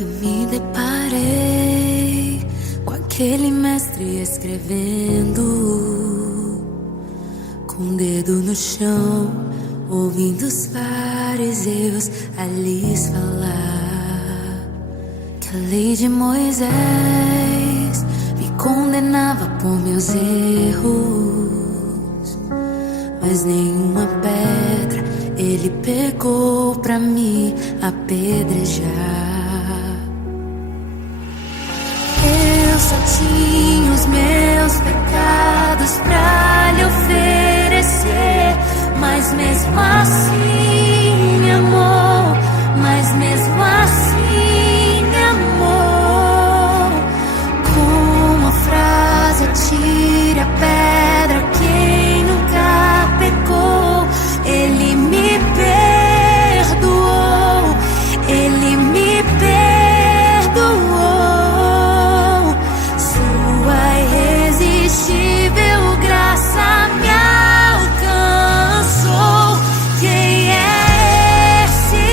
Eu me deparei com aquele mestre escrevendo, com o dedo no chão, ouvindo os fariseus a lhes falar que a lei de Moisés me condenava por meus erros, mas nenhuma pedra ele pegou pra me apedrejar. Eu só tinha os meus pecados pra lhe oferecer, mas mesmo assim me amou, mas mesmo assim me amou. Com uma frase atire a pedra quem nunca pecou. Ele me perdoou, ele me perdoou. Sua irresistível graça me alcançou. Quem é esse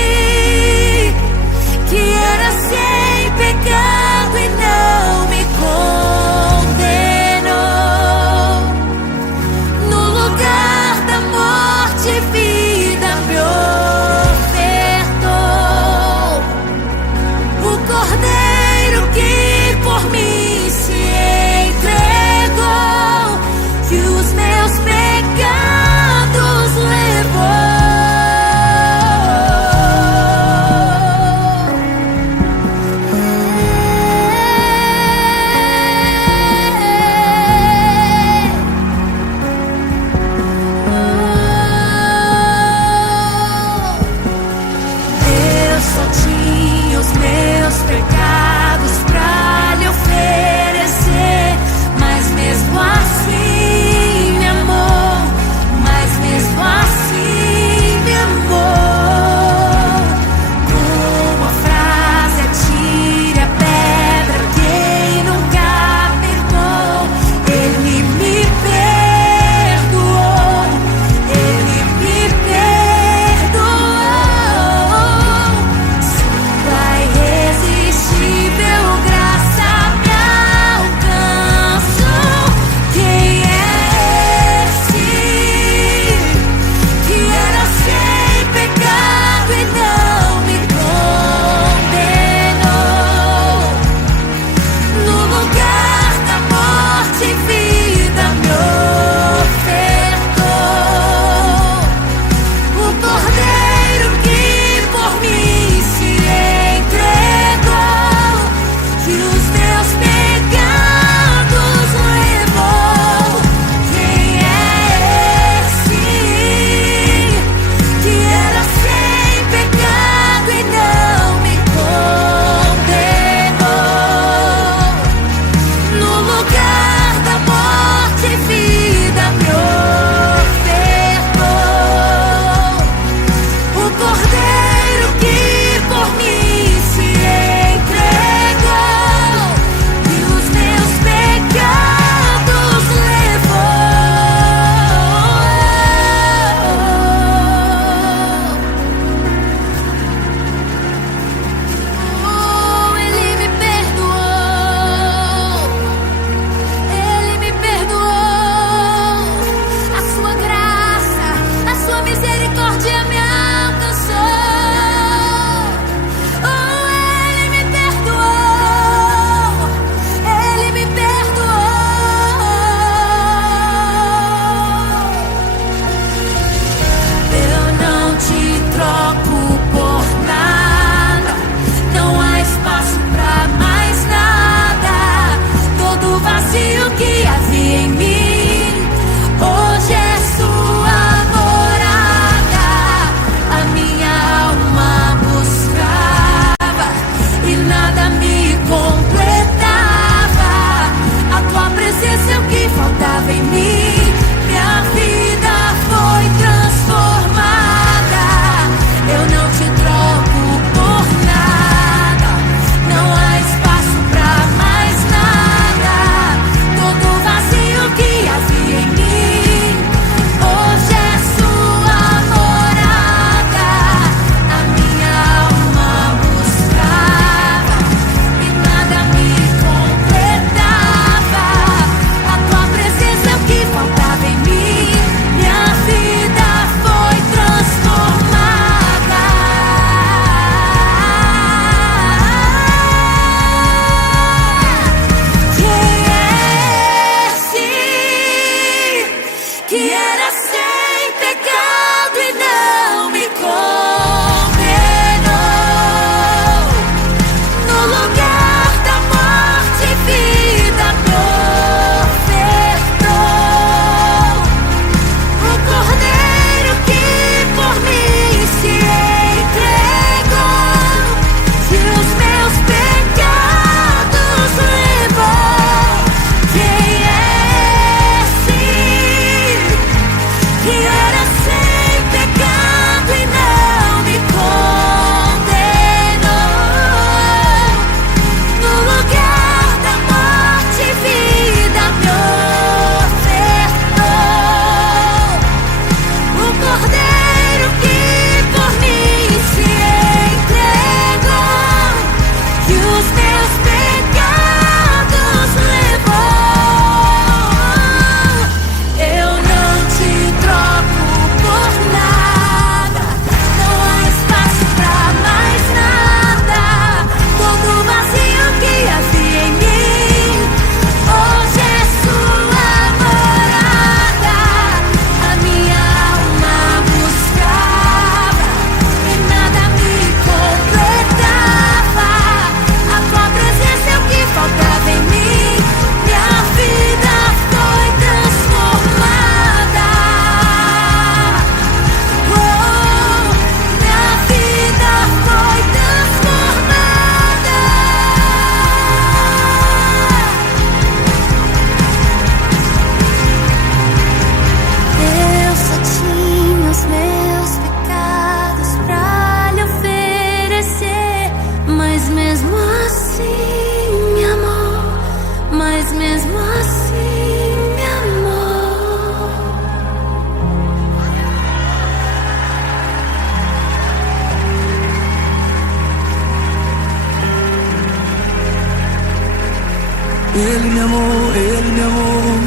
Ele me amou, Ele me amou.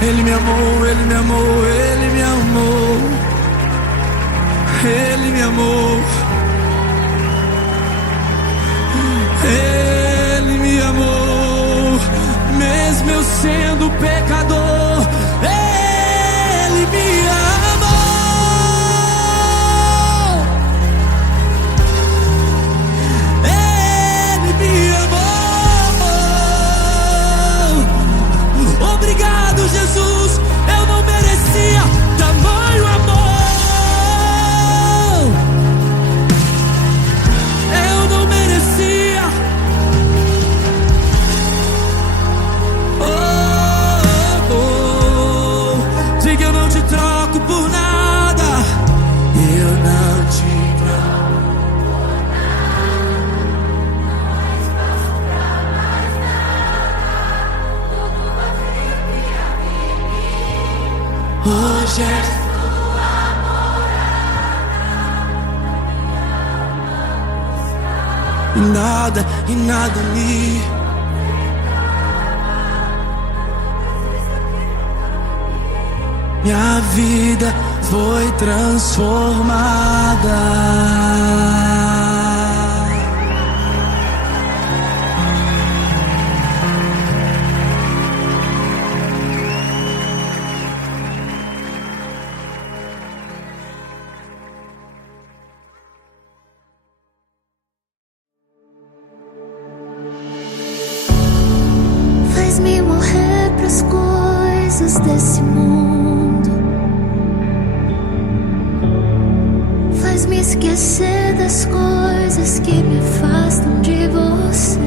Ele me amou, Ele me amou, Ele me amou. Ele me amou. Ele me amou, mesmo eu sendo pecador. Ele me amou. Ele me amou. Obrigado, Jesus. Eu não merecia tamanho amor. Eu não merecia. Diga: eu não te troco por nada. Eu não te troco por nada. Não espaço pra mais nada. Tudo vai vir a mim. Hoje é tua morada. E nada me minha vida foi transformada. Faz-me morrer pras coisas desse mundo. Faz-me esquecer das coisas que me afastam de você.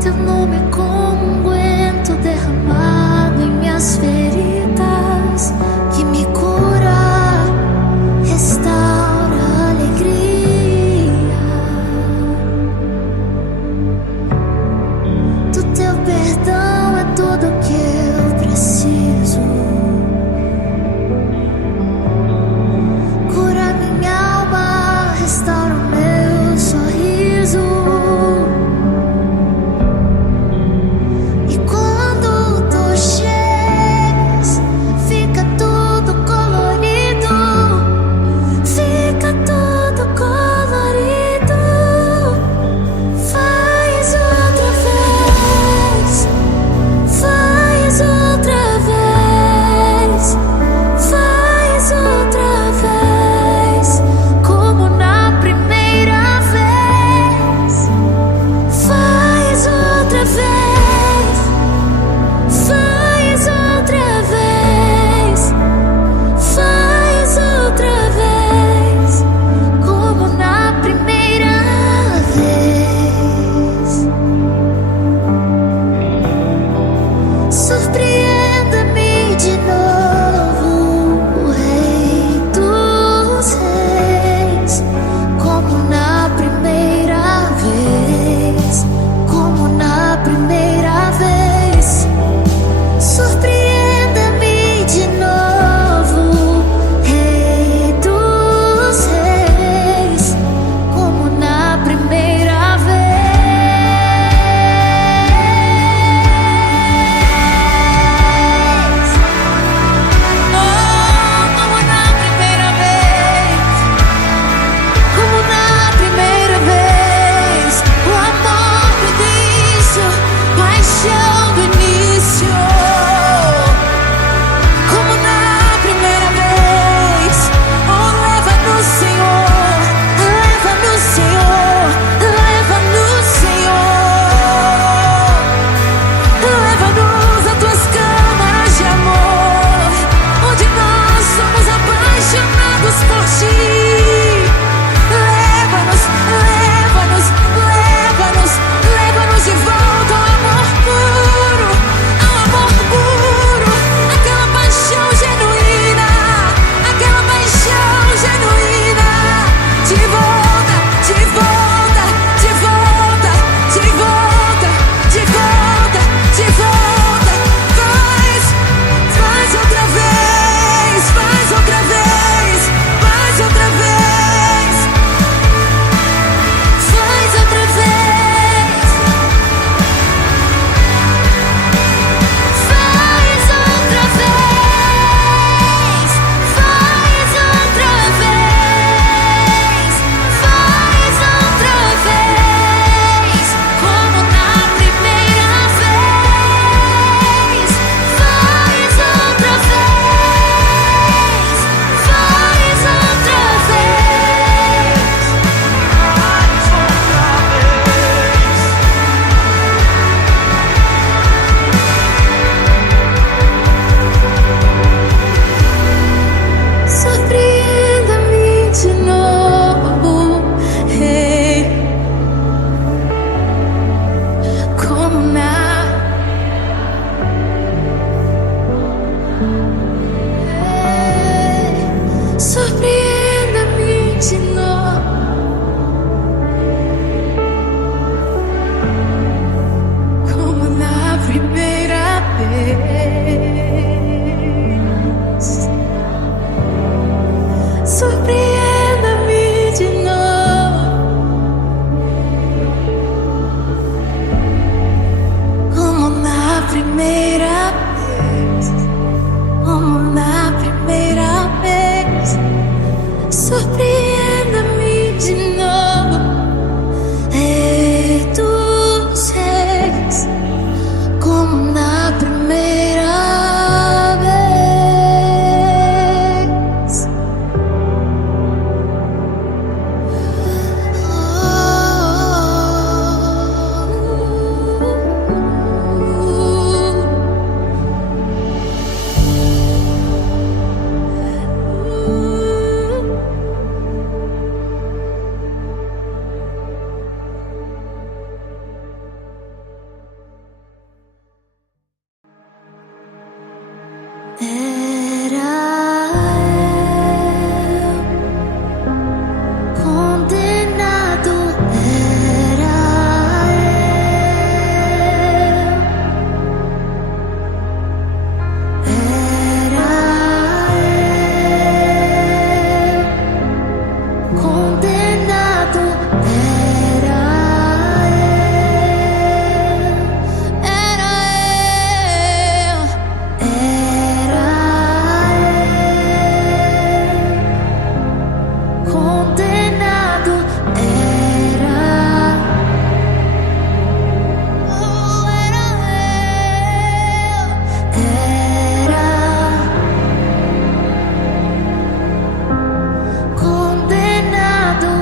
Teu nome é como um unguento derramado em minhas feridas, que me cura, restaura a alegria. Do teu perdão é tudo que eu preciso. Cura minha alma, restaura condenado era condenado condenado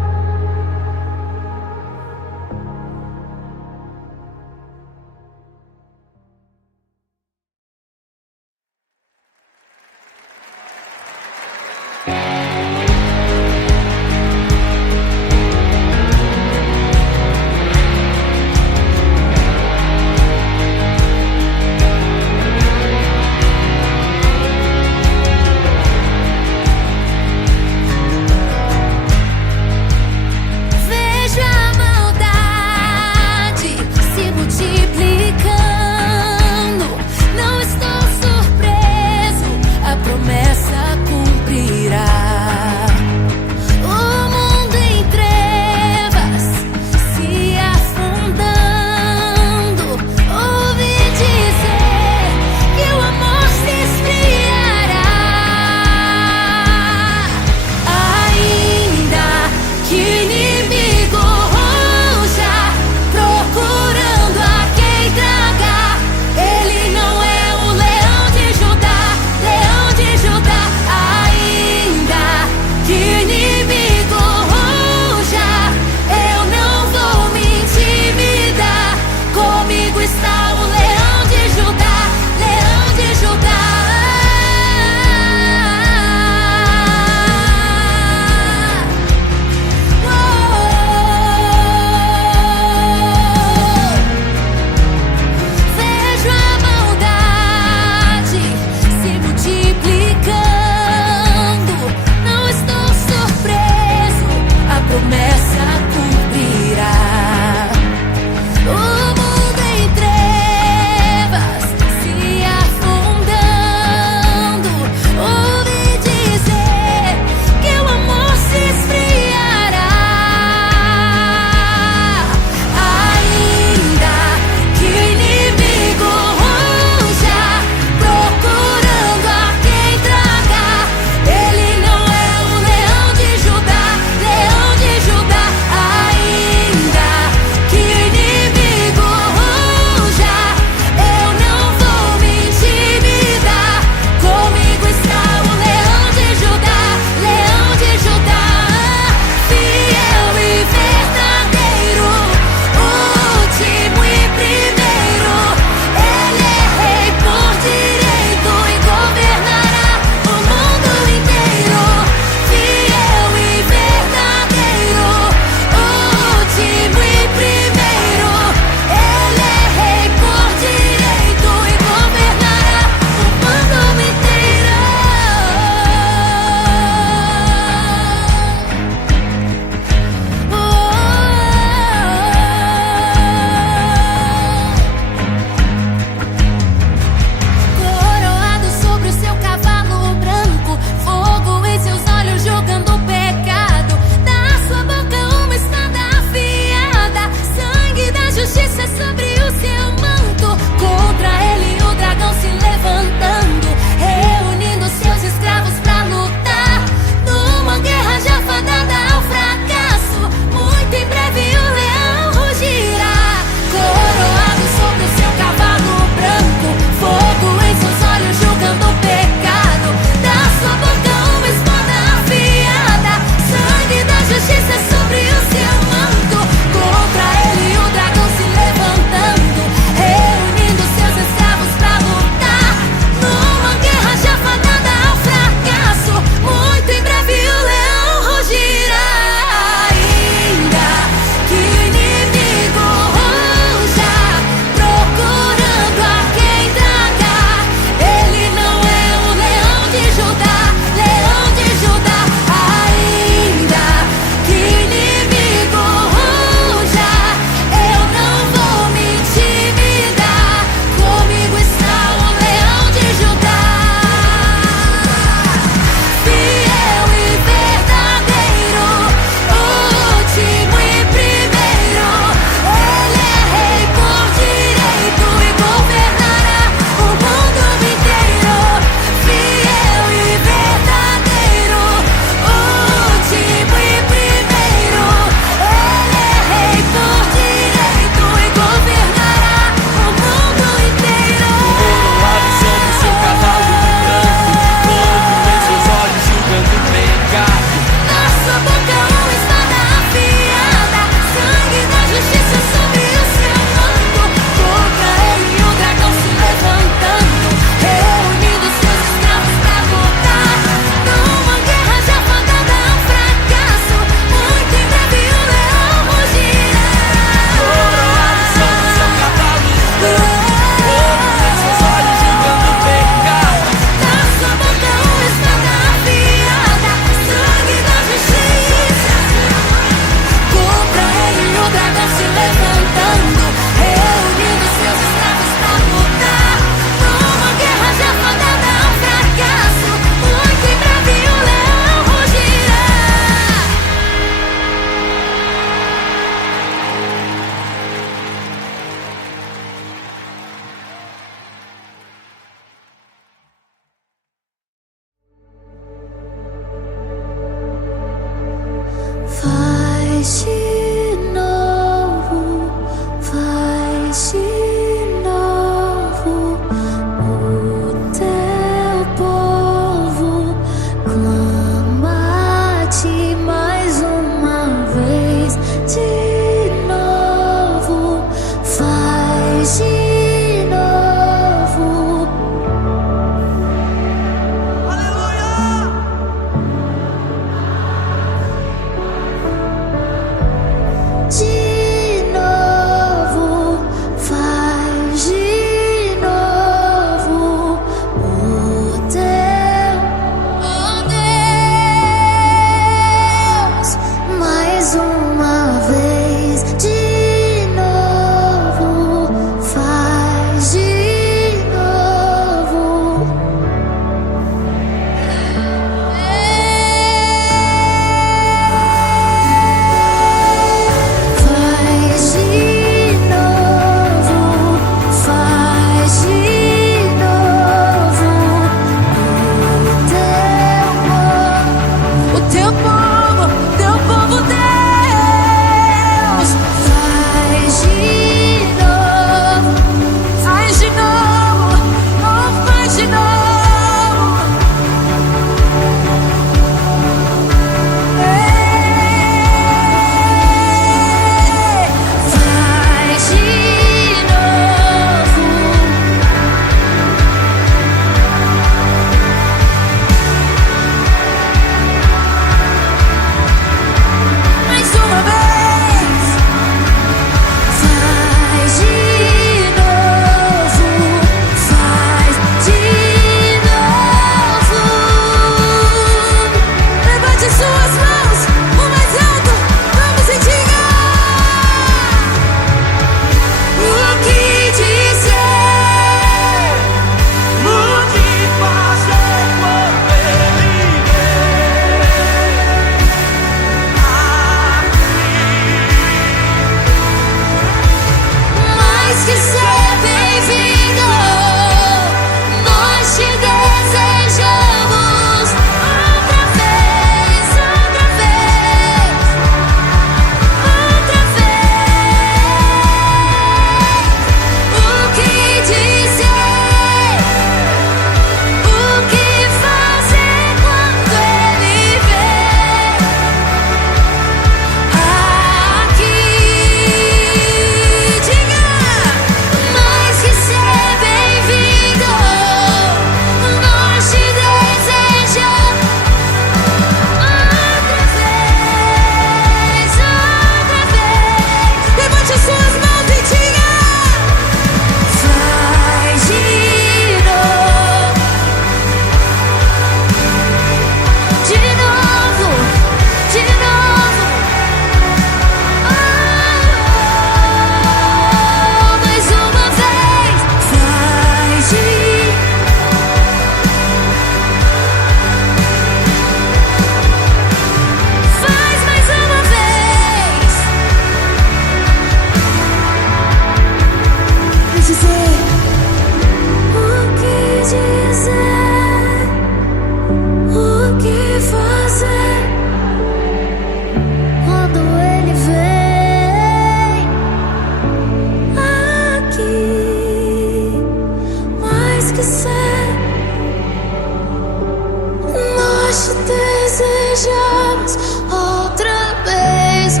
te desejamos outra vez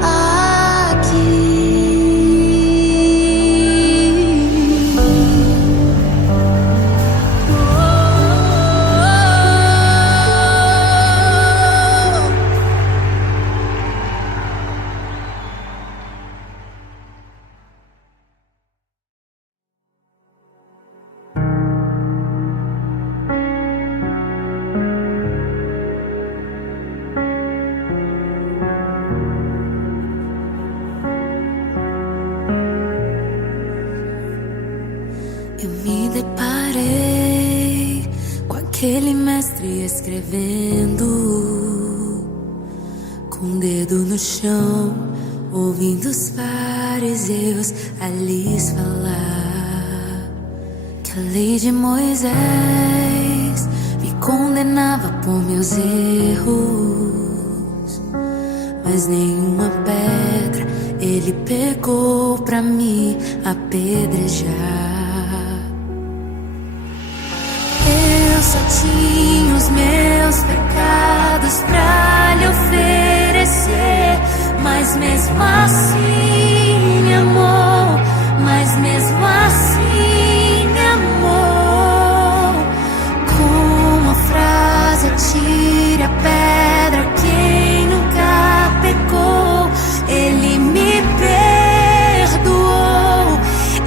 aqui. Eu me deparei com aquele mestre escrevendo, com o dedo no chão, ouvindo os fariseus a lhes falar que a lei de Moisés me condenava por meus erros, mas nenhuma pedra ele pegou pra me apedrejar. Eu só tinha os meus pecados pra lhe oferecer, mas mesmo assim me amou, mas mesmo assim me amou. Com uma frase, atire a pedra quem nunca pecou. Ele me perdoou,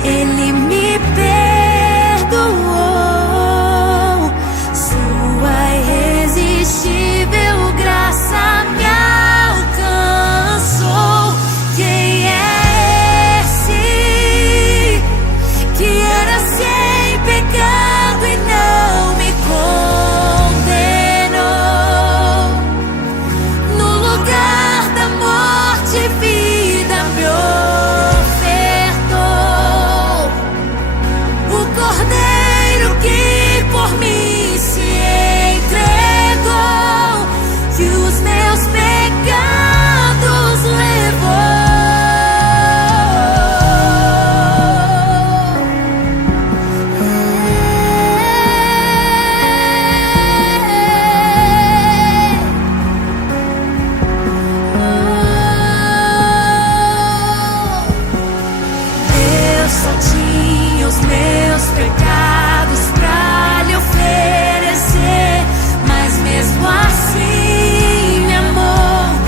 ele me perdoou. Sua irresistível graça me alcançou. Quem é esse que era sem pecado e não me condenou? No lugar da morte, vida me ofertou. O Cordeiro que por mim se entregou, que os meus pecados levou. Eu só tinha os meus pecados pra lhe oferecer, mas mesmo assim me amou,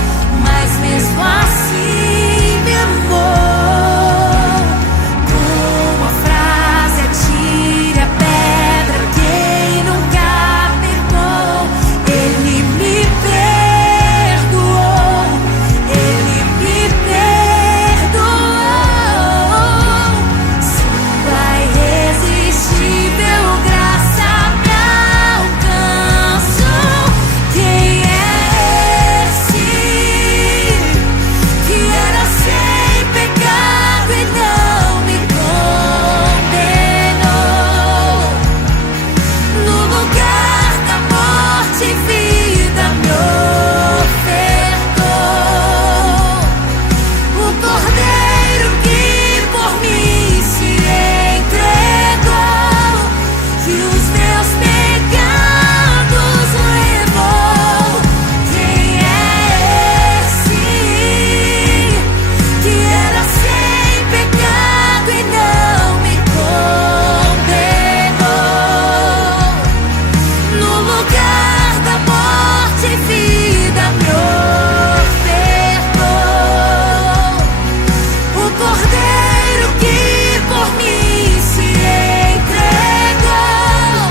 mas mesmo assim me amou. Com uma frase, atire a pedra quem nunca pecou. Ele me perdoou, ele me perdoou. Sua irresistível graça me alcançou. Quem é esse que era sem pecado e não me condenou? No lugar da morte, vida me ofertou. O Cordeiro que por mim se entregou, que os meus pecados levou. Quem é esse que era sem pecado e não me condenou? No lugar da morte, vida me ofertou. O Cordeiro que por mim se entregou,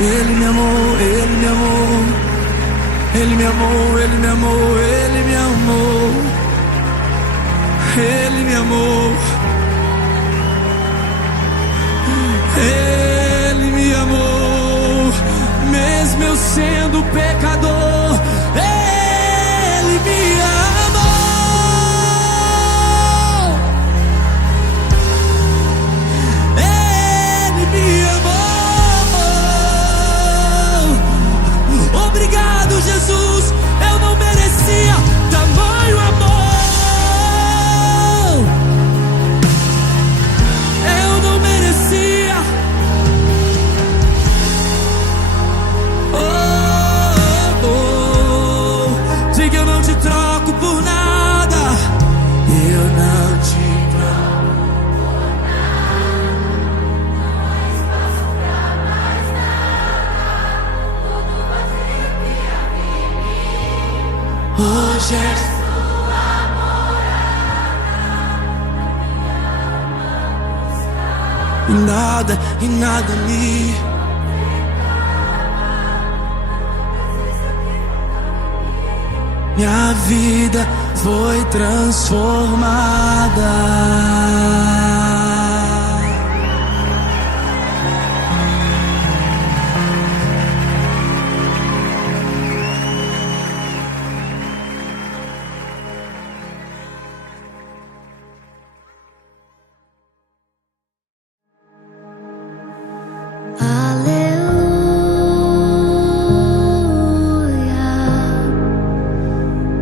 Ele me amou, Ele me amou, Ele me amou, Ele me amou, Ele me amou, Ele me amou, Ele me amou, mesmo eu sendo pecador, Ele me amou, Ele me amou. Obrigado, Jesus, eu não merecia tamanho amor. Eu não merecia. Oh, oh, oh. Diga, eu não te troco por nada. Eu não te troco por nada. Não há espaço pra mais nada. Tudo vazio que havia em mim. Hoje é sua morada. E nada me minha vida foi transformada.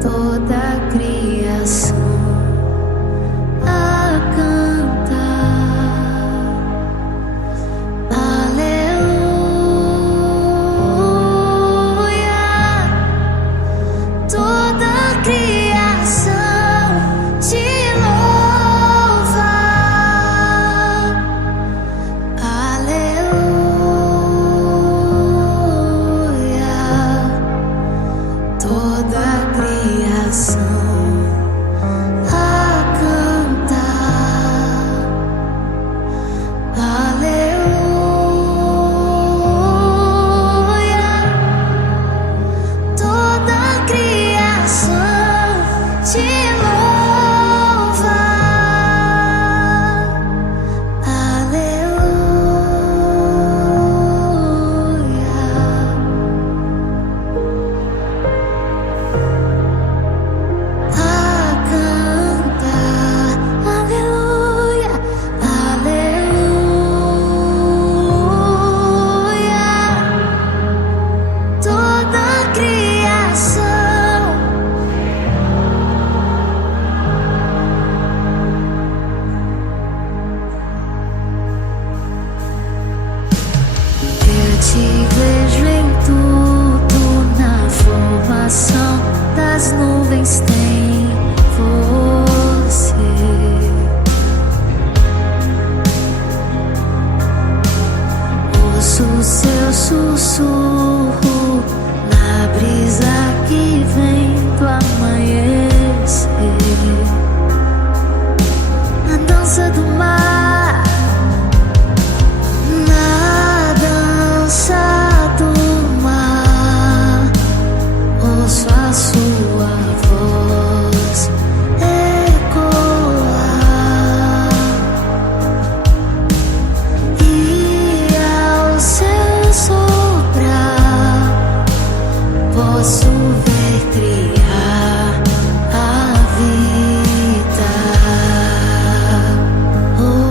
Toda a criação a cantar, aleluia. Toda a criação te louva, aleluia. Toda a criação a cantar, aleluia. Toda a criação te louva, aleluia. Toda a criação eu te vejo em tudo, na formação das nuvens tem você. Ouço o seu sussurro na brisa que vem do amanhecer, na dança do mar, na dança do mar. Ouço a sua voz ecoar, e ao seu soprar posso ver criar a vida. Oh,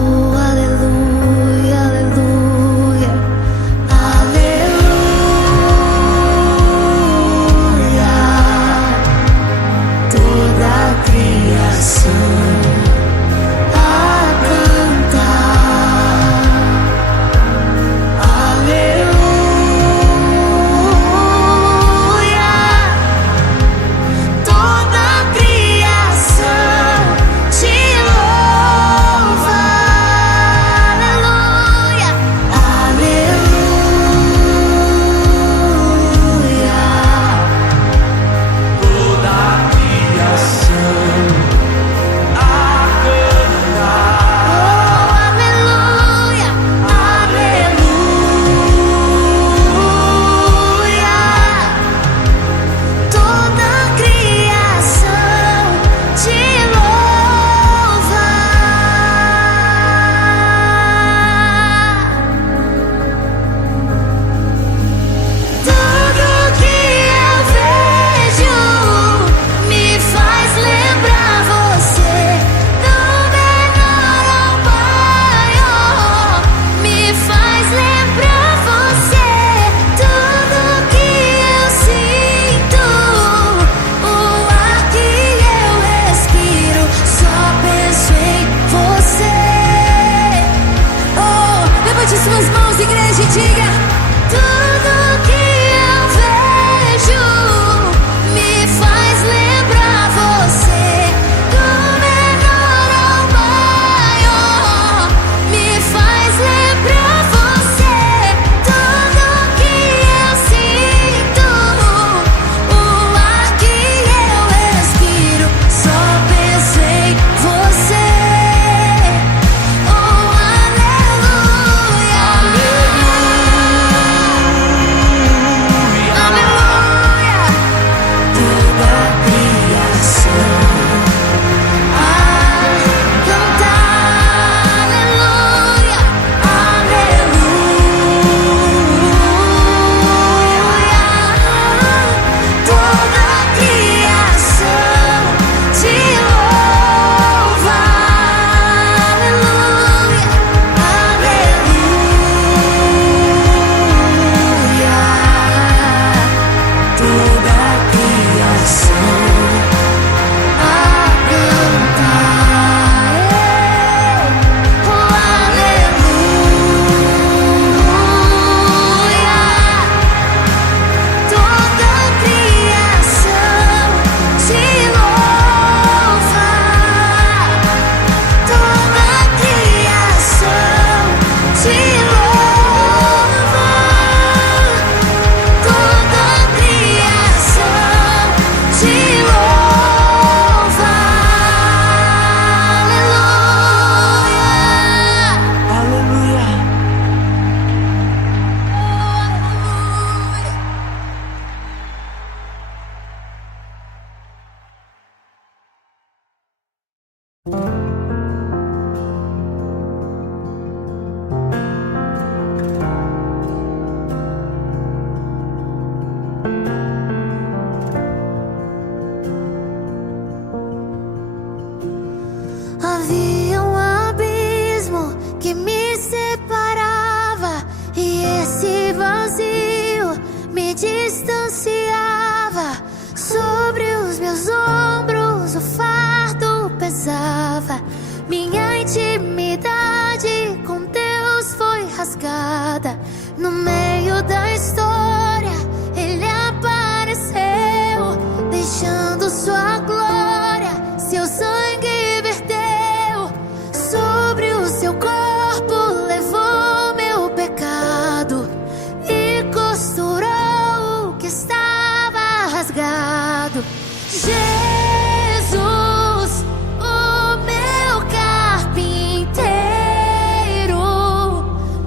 esse vazio me distanciava. Sobre os meus ombros o fardo pesava. Minha intimidade com Deus foi rasgada. No meio da história Ele apareceu, deixando sua glória, seu sangue verteu. Sobre o seu corpo levou meu pecado e costurou o que estava rasgado. Jesus, o meu carpinteiro,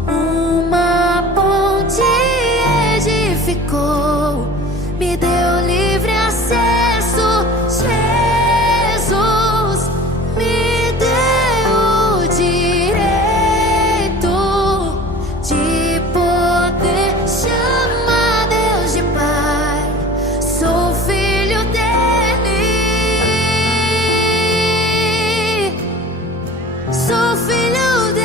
uma ponte edificou, me deu livre acesso. Jesus me deu o direito de poder chamar Deus de Pai. Sou filho dele, sou filho dele.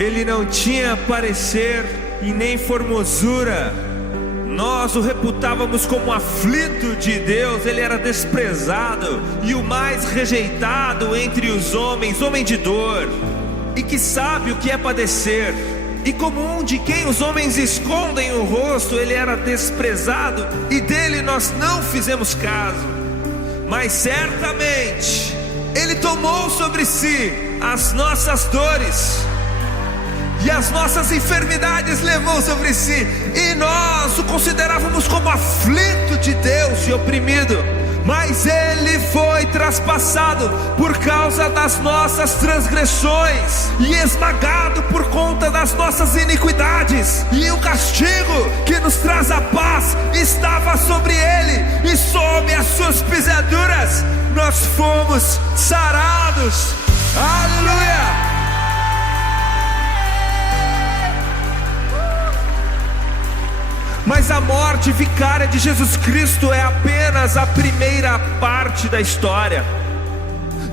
Ele não tinha parecer e nem formosura. Nós o reputávamos como aflito de Deus. Ele era desprezado e o mais rejeitado entre os homens, homem de dor, e que sabe o que é padecer. E como um de quem os homens escondem o rosto, ele era desprezado, e dele nós não fizemos caso. Mas certamente ele tomou sobre si as nossas dores e as nossas enfermidades levou sobre si, e nós o considerávamos como aflito de Deus e oprimido. Mas ele foi traspassado por causa das nossas transgressões e esmagado por conta das nossas iniquidades. E o castigo que nos traz a paz estava sobre ele, e sob as suas pisaduras nós fomos sarados. Aleluia! Mas a morte vicária de Jesus Cristo é apenas a primeira parte da história.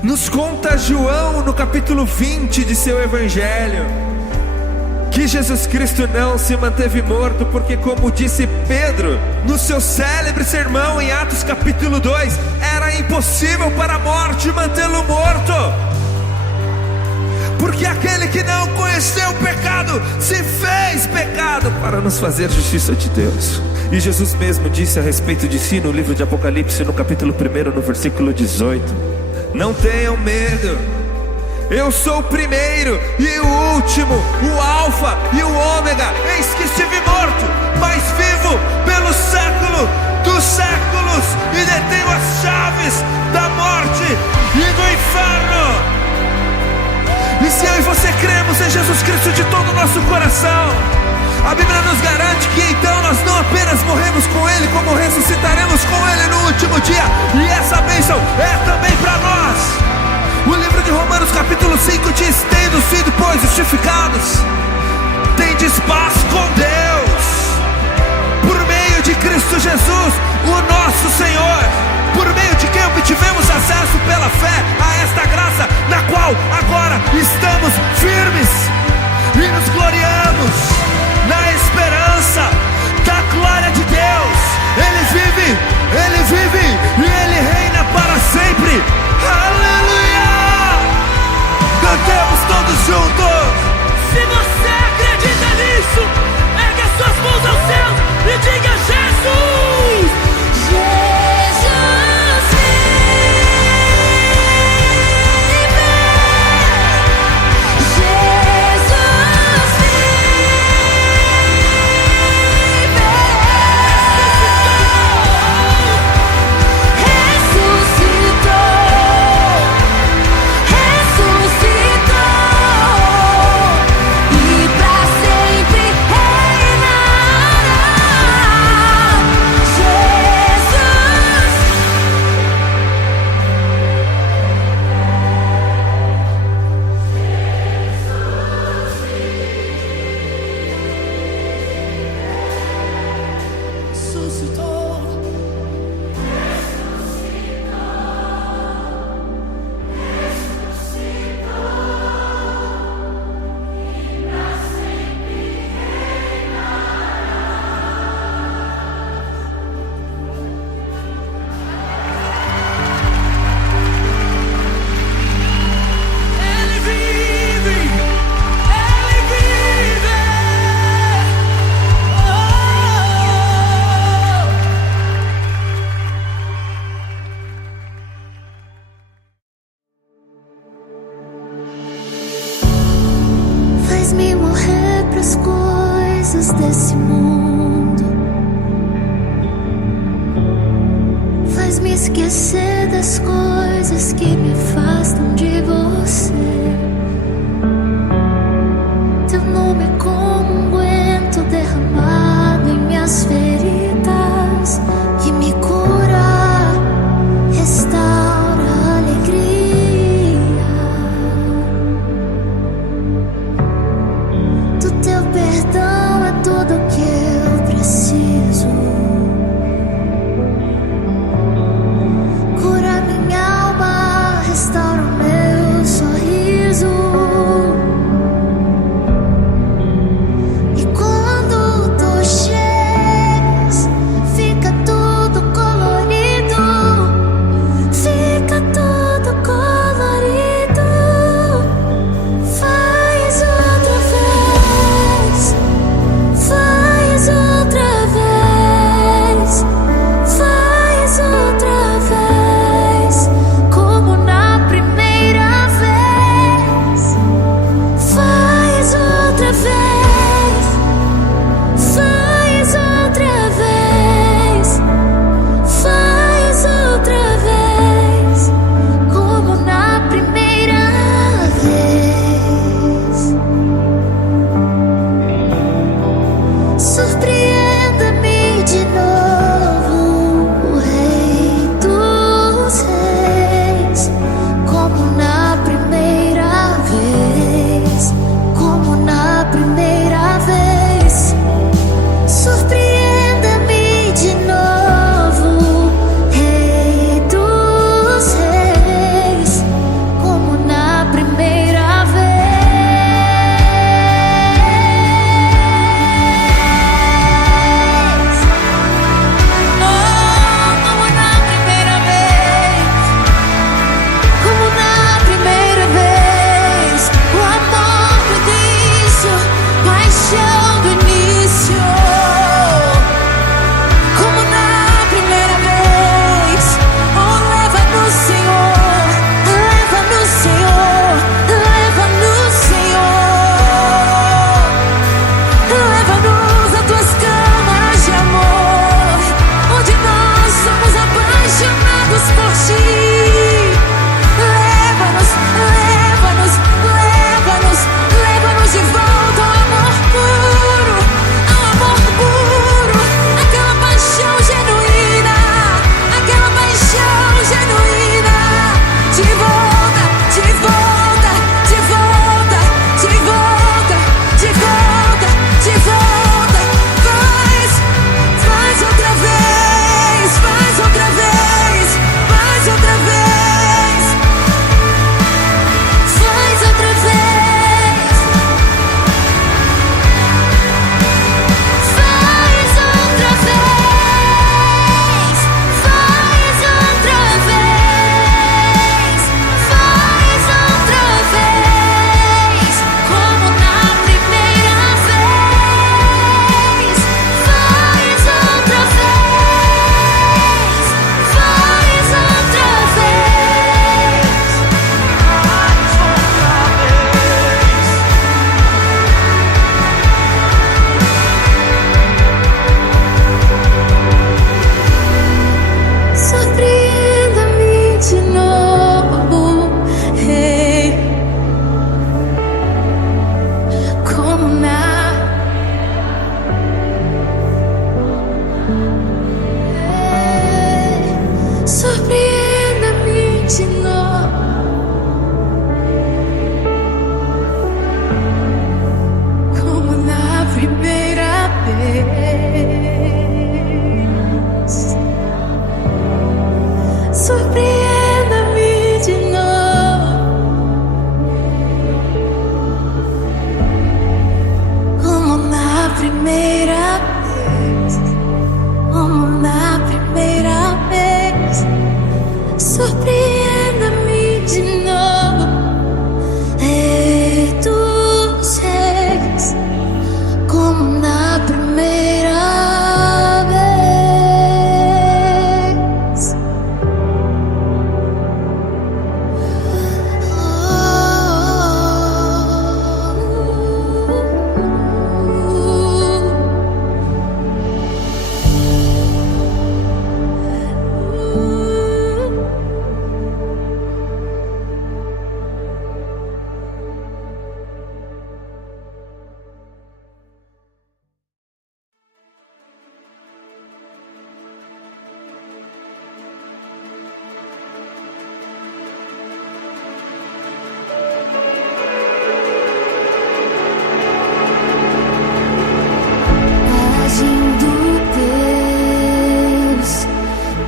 Nos conta João no capítulo 20 de seu evangelho que Jesus Cristo não se manteve morto, porque, como disse Pedro no seu célebre sermão em Atos capítulo 2, era impossível para a morte mantê-lo morto. Porque aquele que não conheceu o pecado se fez pecado para nos fazer justiça de Deus. E Jesus mesmo disse a respeito de si no livro de Apocalipse, no capítulo 1, no versículo 18: não tenham medo, eu sou o primeiro e o último, o alfa e o ômega. Eis que estive morto, mas vivo pelo século dos séculos, e detenho as chaves da morte e do inferno. E se eu e você cremos em Jesus Cristo de todo o nosso coração, a Bíblia nos garante que então nós não apenas morremos com Ele, como ressuscitaremos com Ele no último dia. E essa bênção é também para nós. O livro de Romanos capítulo 5 diz: tendo sido, pois, justificados, tendes paz com Deus, por meio de Cristo Jesus, o nosso Senhor, por meio de quem obtivemos acesso pela fé a esta graça, na qual agora estamos firmes e nos gloriamos na esperança da glória de Deus. Ele vive e Ele reina para sempre. Aleluia! Cantemos todos juntos. Se você acredita nisso, ergue as suas mãos aos céus e diga: Jesus! Jesus vive, Jesus ressuscitou, e pra sempre reinará. Faz-me morrer pras coisas desse mundo, faz-me esquecer das coisas que me afastam de você. Teu nome é como um unguento derramado em minhas feridas, que me cura, restaura a alegria. Do teu perdão é tudo o que eu preciso. Cura minha alma, restaura primeira vez, como na primeira vez. Surpreenda-me de novo, Rei dos Reis, como na primeira vez. Agindo Deus,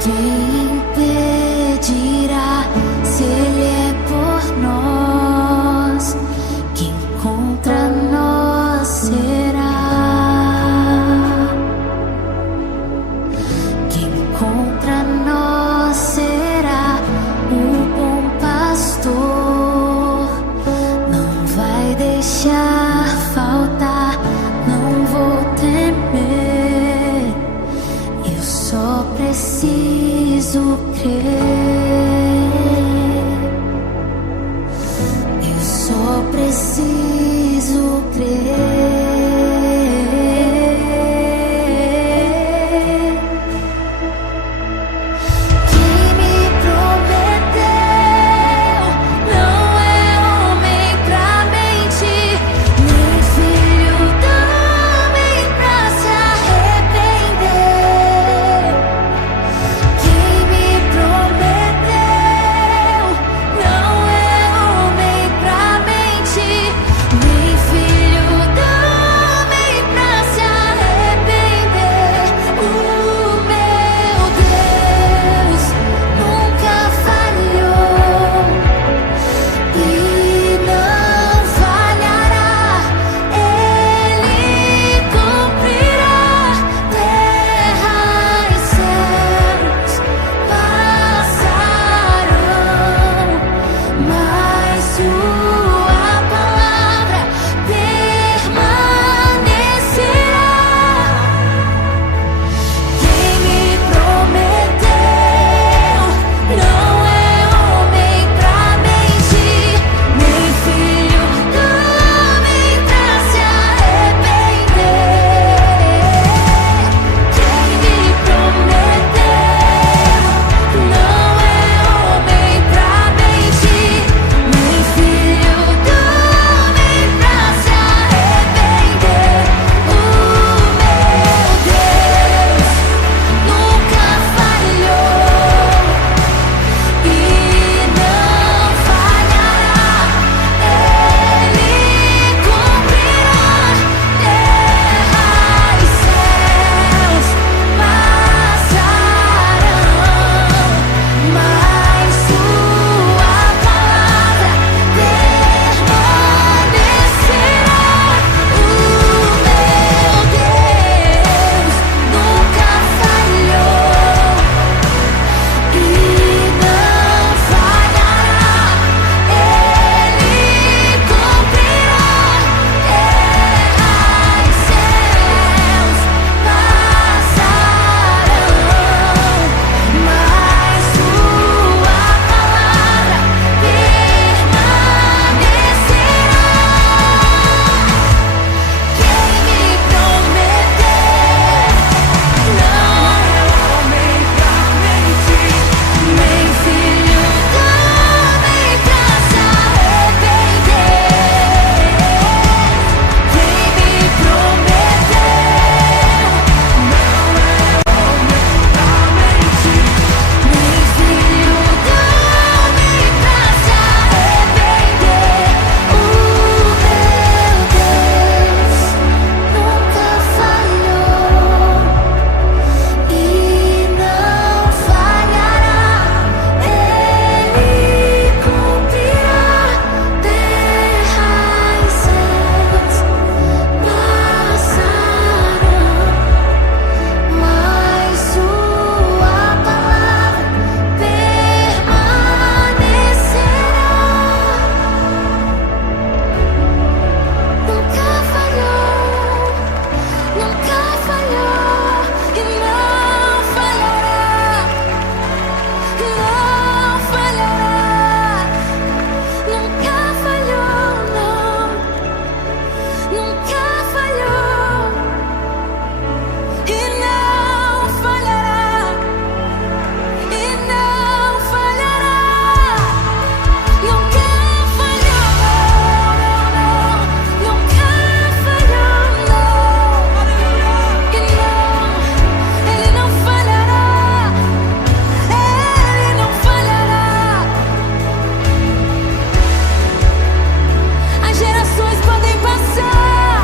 quem impedirá? Se Ele é por nós, quem contra nós será? Quem contra nós será? O bom pastor não vai deixar faltar. Não vou temer, eu só preciso crer. Eu só preciso crer. Quem me prometeu não é homem pra mentir. nunca falhou e não falhará, e não falhará. Nunca falhou, não, não, nunca falhou, não. E não, ele não falhará, ele não falhará. As gerações podem passar,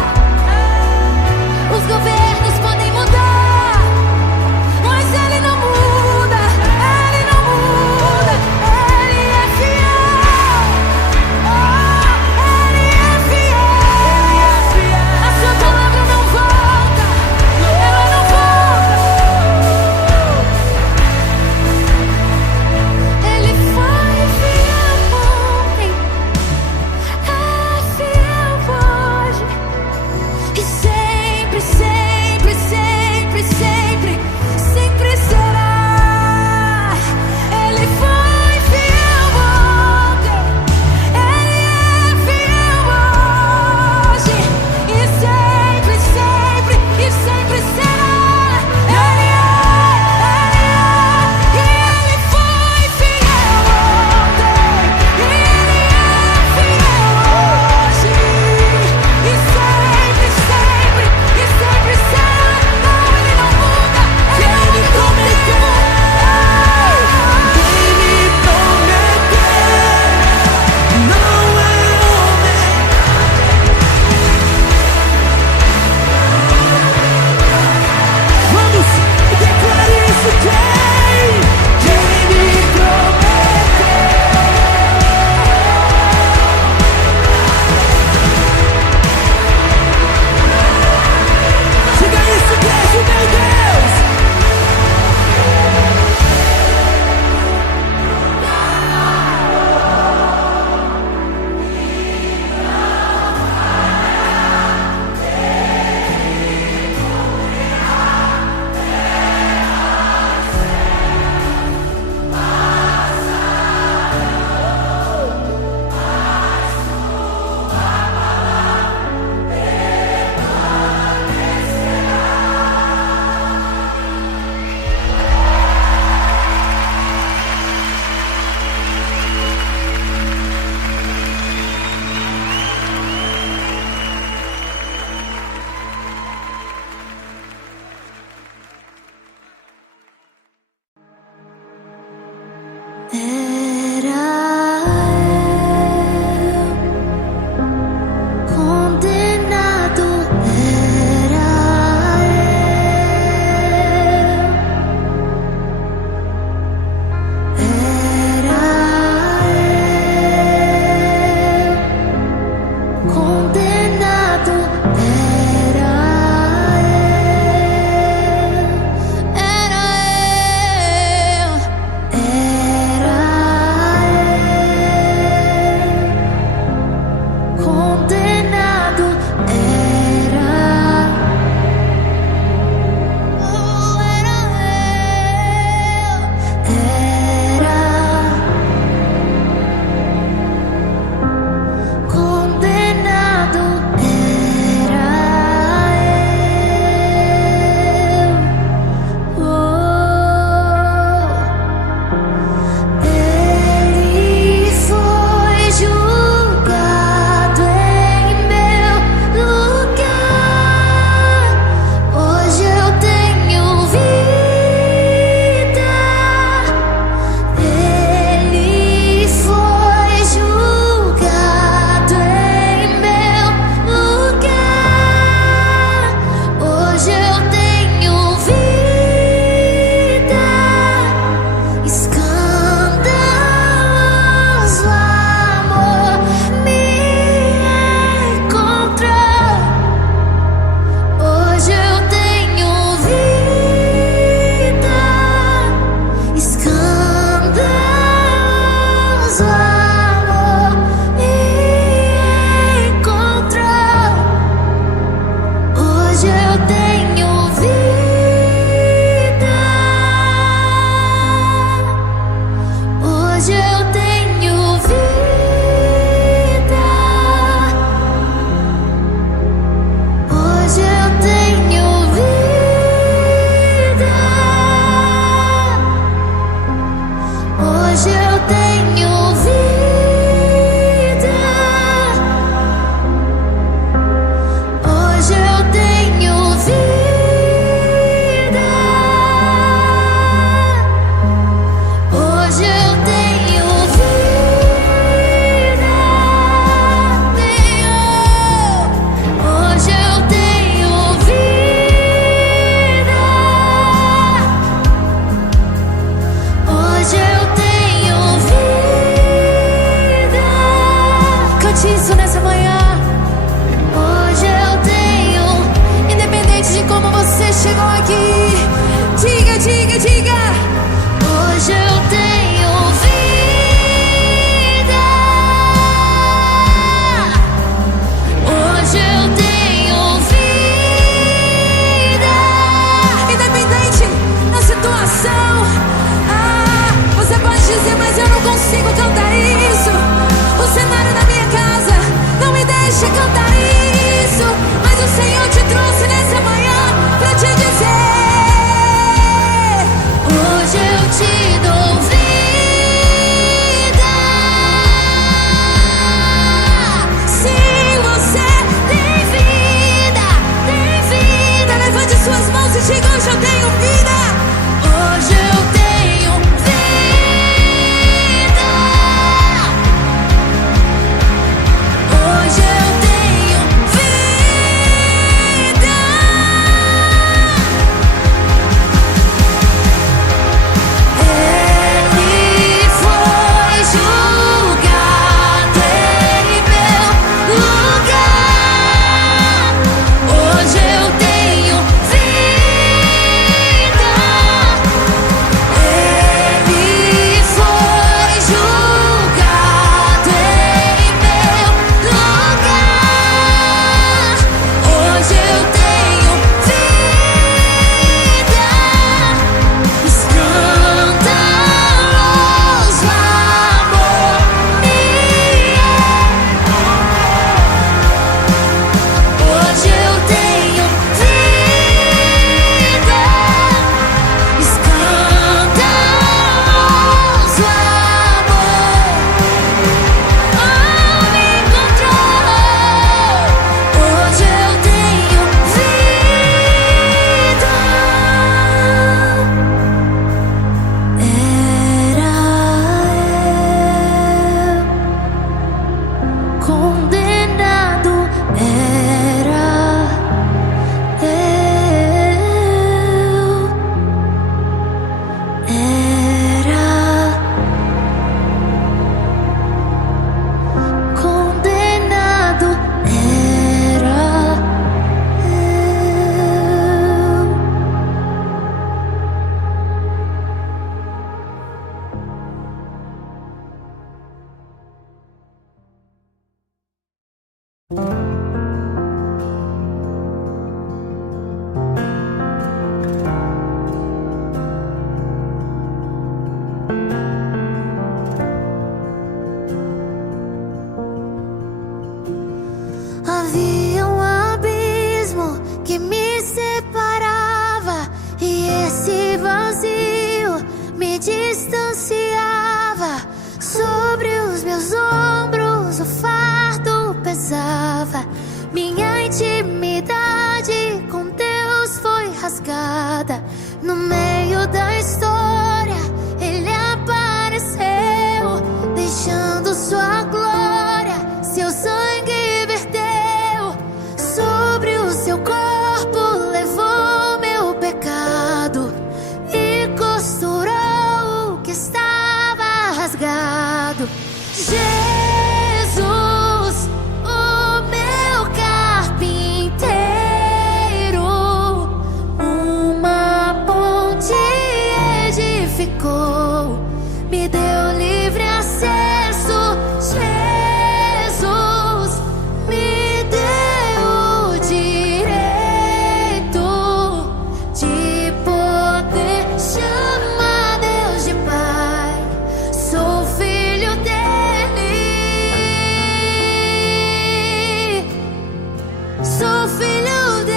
sou filho dele.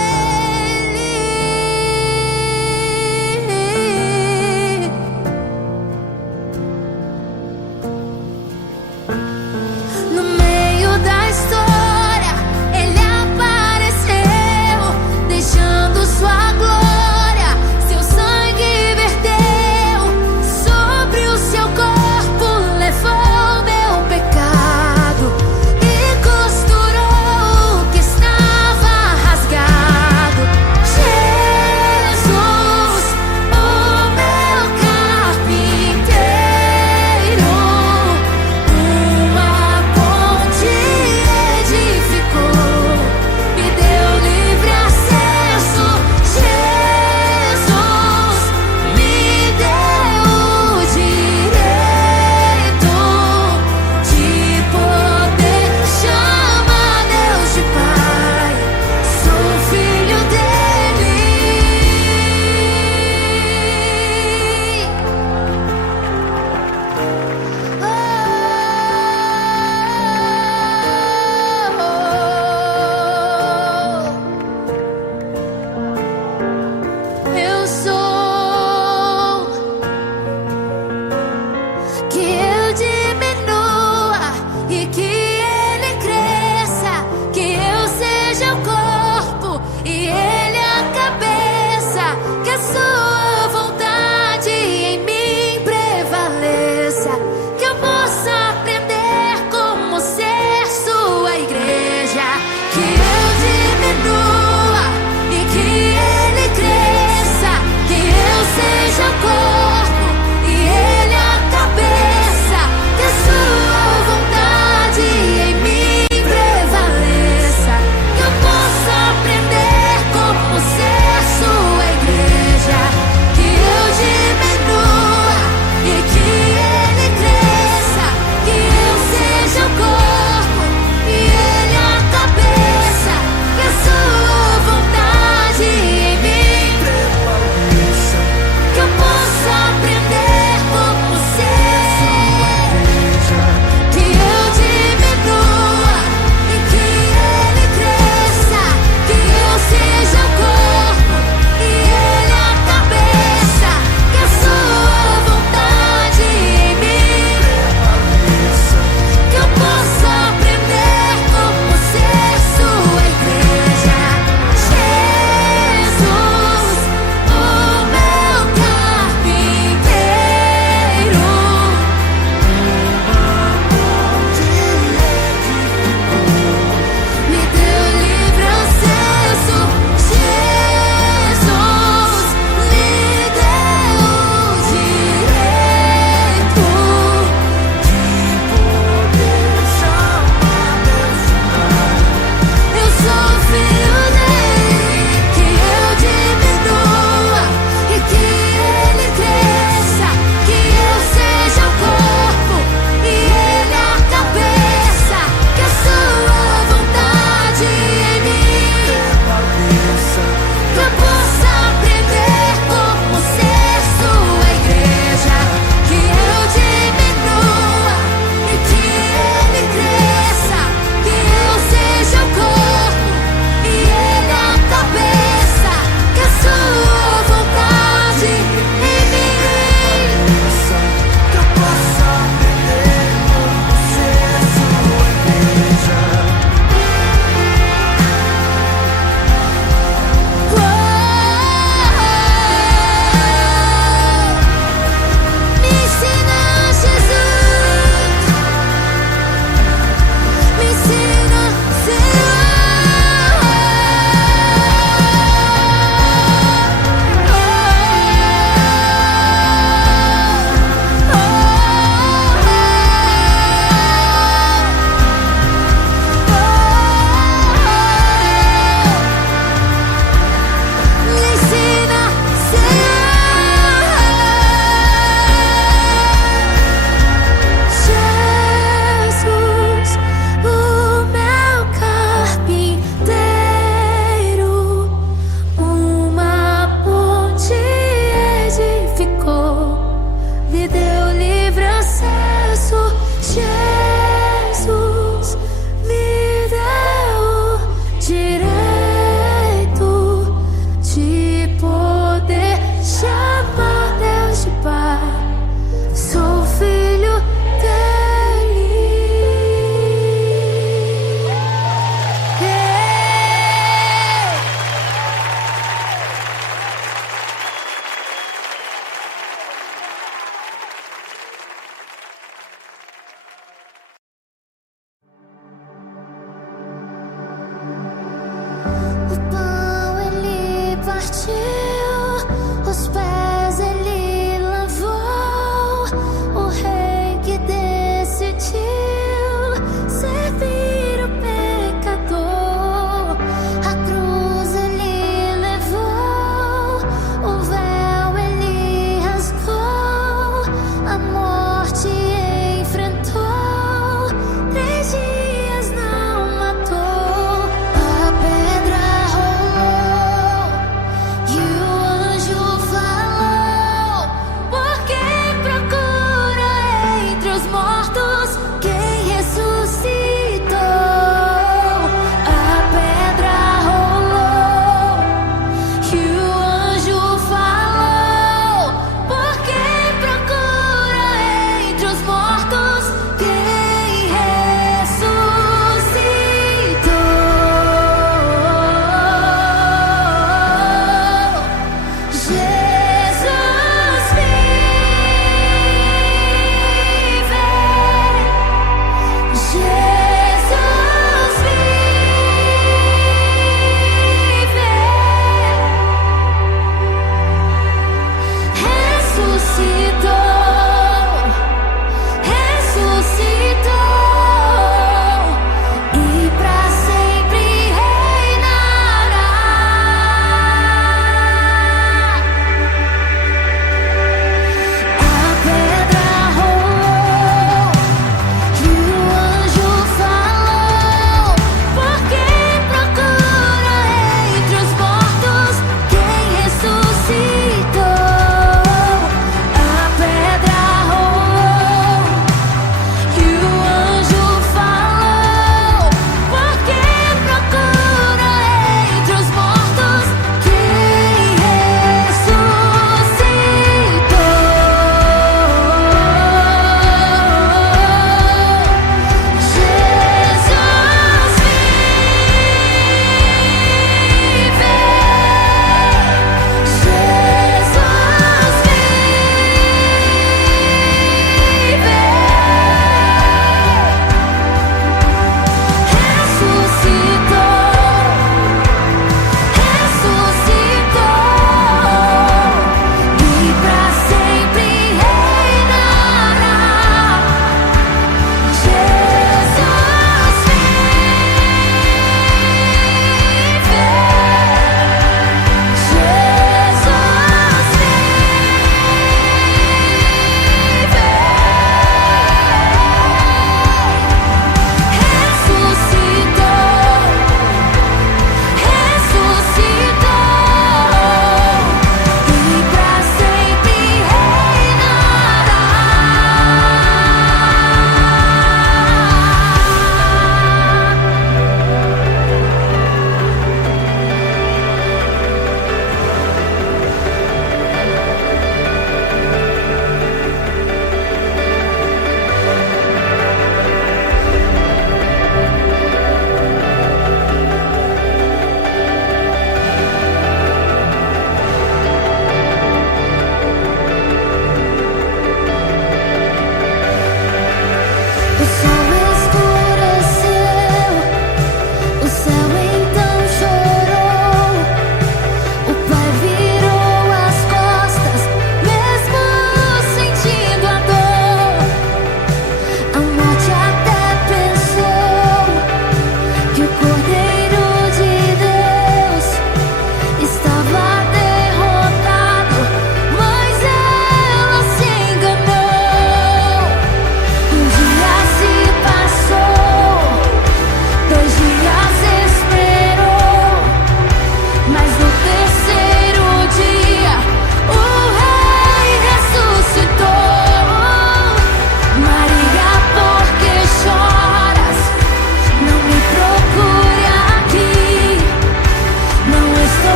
No meio da história, ele apareceu, deixando sua glória, seu sangue verteu sobre o seu corpo, levou meu pecado e costurou o que estava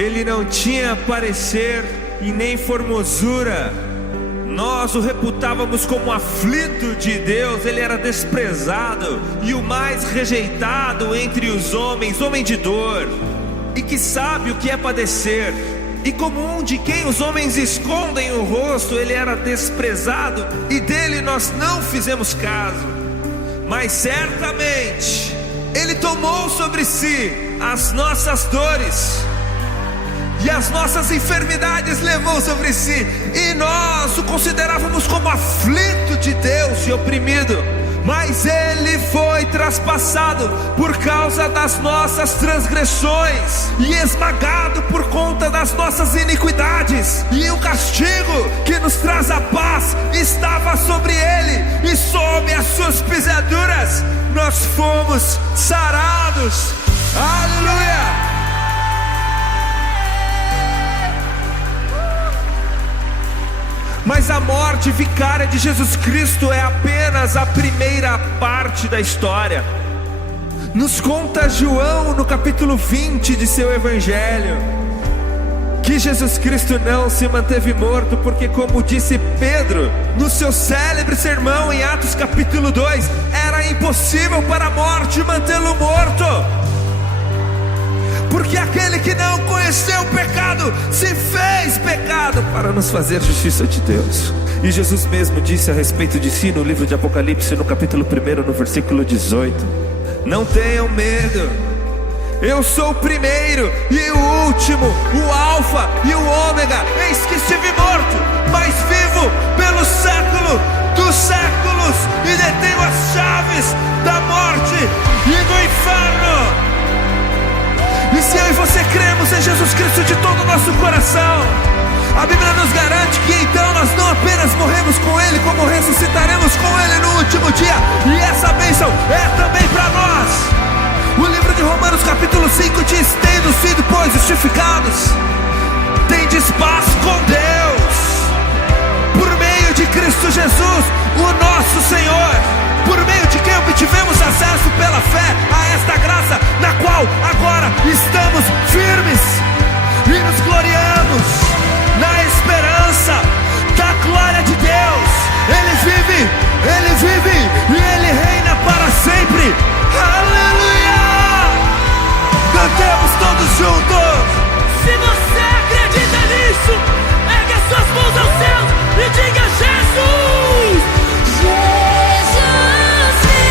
Ele não tinha parecer e nem formosura. Nós o reputávamos como aflito de Deus. Ele era desprezado e o mais rejeitado entre os homens, homem de dor, e que sabe o que é padecer. E como um de quem os homens escondem o rosto, ele era desprezado e dele nós não fizemos caso. Mas certamente ele tomou sobre si as nossas dores e as nossas enfermidades levou sobre si, e nós o considerávamos como aflito de Deus e oprimido. Mas ele foi traspassado por causa das nossas transgressões e esmagado por conta das nossas iniquidades. E o castigo que nos traz a paz estava sobre ele, e sob as suas pisaduras nós fomos sarados. Aleluia! Mas a morte vicária de Jesus Cristo é apenas a primeira parte da história. Nos conta João no capítulo 20 de seu evangelho que Jesus Cristo não se manteve morto, porque, como disse Pedro no seu célebre sermão em Atos capítulo 2, era impossível para a morte mantê-lo morto. Porque aquele que não conheceu o pecado se fez pecado para nos fazer justiça de Deus. E Jesus mesmo disse a respeito de si no livro de Apocalipse, no capítulo 1, no versículo 18: não tenham medo, eu sou o primeiro e o último, o Alfa e o Ômega. Eis que estive morto, mas vivo pelo século dos séculos, e detenho as chaves da morte e do inferno. E se eu e você cremos em Jesus Cristo de todo o nosso coração, a Bíblia nos garante que então nós não apenas morremos com Ele, como ressuscitaremos com Ele no último dia. E essa bênção é também para nós. O livro de Romanos capítulo 5 diz: tendo sido, pois, justificados, tendes paz com Deus, por meio de Cristo Jesus, o nosso Senhor, por meio de quem obtivemos acesso pela fé a esta graça, na qual agora estamos firmes e nos gloriamos na esperança da glória de Deus. Ele vive e Ele reina para sempre. Aleluia! Cantemos todos juntos. Se você acredita nisso, ergue as suas mãos aos céus e diga: Jesus! Jesus vive.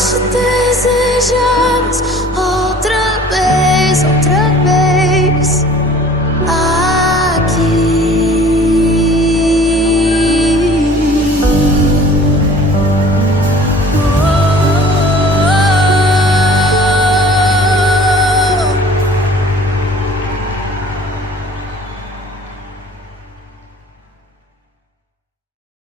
Nós te desejamos outra vez, outra